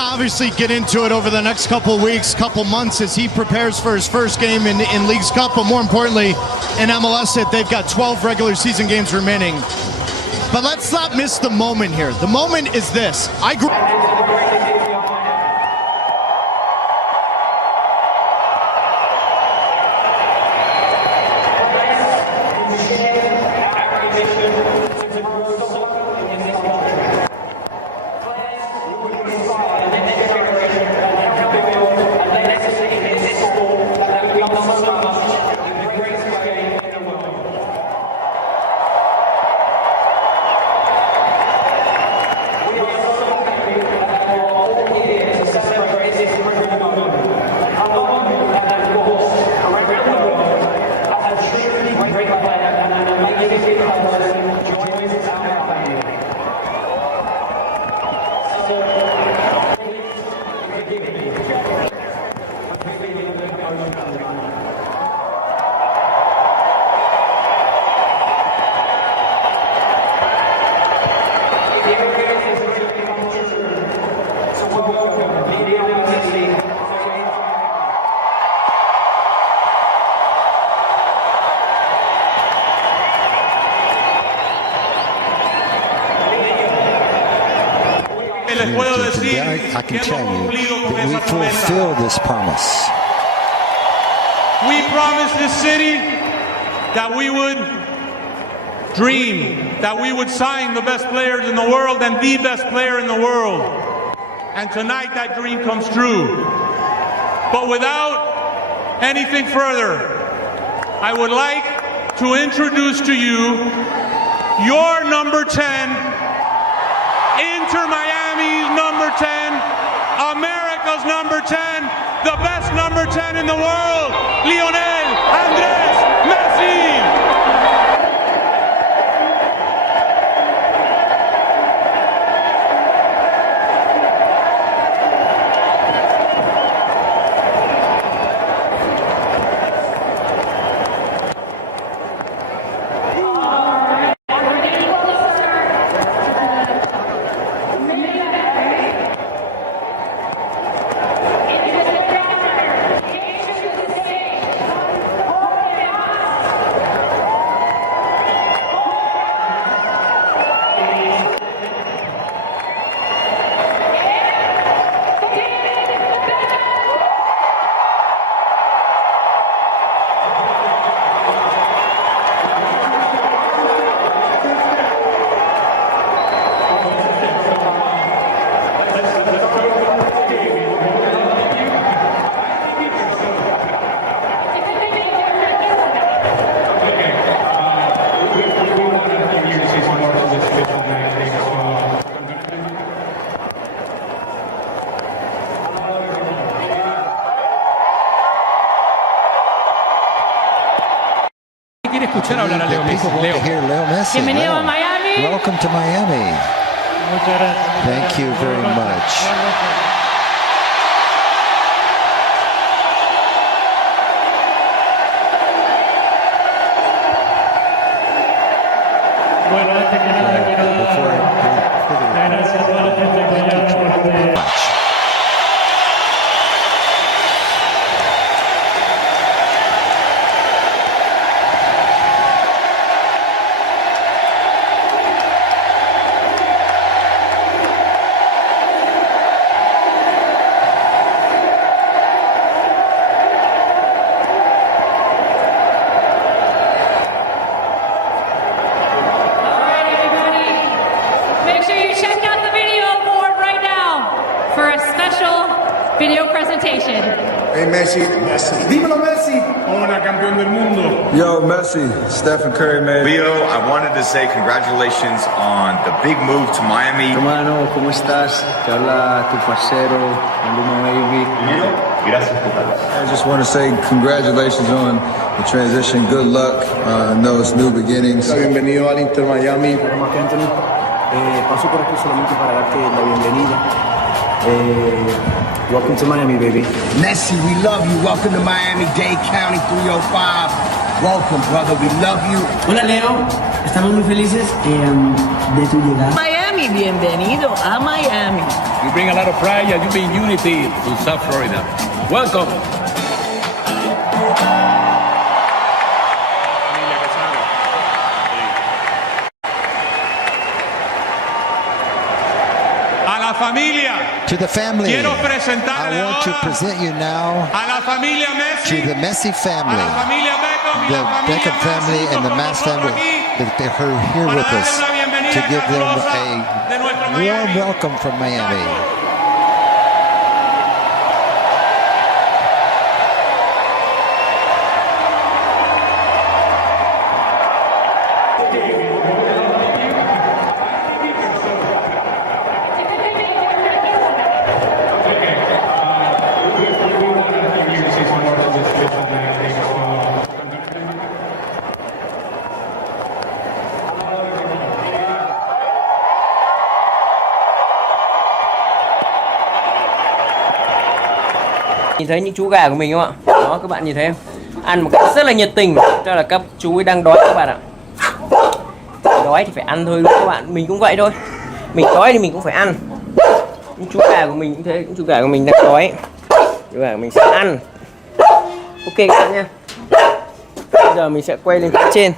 to obviously get into it over the next couple weeks, couple months as he prepares for his first game in League's Cup, but more importantly, in MLS, they've got 12 regular season games remaining. But let's not miss the moment here. The moment is this. Today, I can tell you that we fulfill this promise. We promised this city that we would dream, that we would sign the best players in the world and the best player in the world. And tonight that dream comes true. But without anything further, I would like to introduce to you your number 10, Inter Miami's number 10, America's number 10, the best number 10 in the world, Lionel Andrés Messi. Quiere escuchar hablar a Leo Messi. Leo Messi. Bienvenido a Miami. Welcome to Miami. Muchas gracias. Thank you very much. Bueno, antes que nada quiero dar las gracias a toda la gente de Miami por este. Video presentation. Hey Messi. Dímelo Messi. Hola, campeón del mundo. Yo, Messi. Stephen Curry, man. Leo, I wanted to say congratulations on the big move to Miami. Hermano, ¿cómo estás? Te habla tu parcero, Maluma Baby. Leo, gracias por I just want to say congratulations on the transition. Good luck in those new beginnings. Bienvenido al Inter Miami. Marc Anthony, paso por aquí solamente para darte la bienvenida. Welcome to Miami, baby. Messi, we love you. Welcome to Miami-Dade County 305. Welcome, brother. We love you. Hola, Leo. Estamos muy felices de tu llegada. Miami. Miami, bienvenido a Miami. You bring a lot of pride and you bring unity to South Florida. Welcome. A la familia. To the family, Quiero presentarle I want to ahora present you now a la familia Messi, to the Messi a family, la familia Beckham y the la familia Beckham family Messi and the con Mass nosotros family, aquí that they're here with para us darle una bienvenida to give them calurosa de nuestro a warm Miami. welcome from Miami. Nhìn thấy những chú gà của mình không ạ? Đó, các bạn nhìn thấy không? Ăn một cách rất là nhiệt tình, cho là các chú ấy đang đói các bạn ạ. Đói thì phải ăn thôi đúng không các bạn? Mình cũng vậy thôi. Mình đói thì mình cũng phải ăn. Những chú gà của mình cũng thế, những chú gà của mình đang đói. Chú gà của mình sẽ ăn. Ok các bạn nha. Bây giờ mình sẽ quay lên phía trên.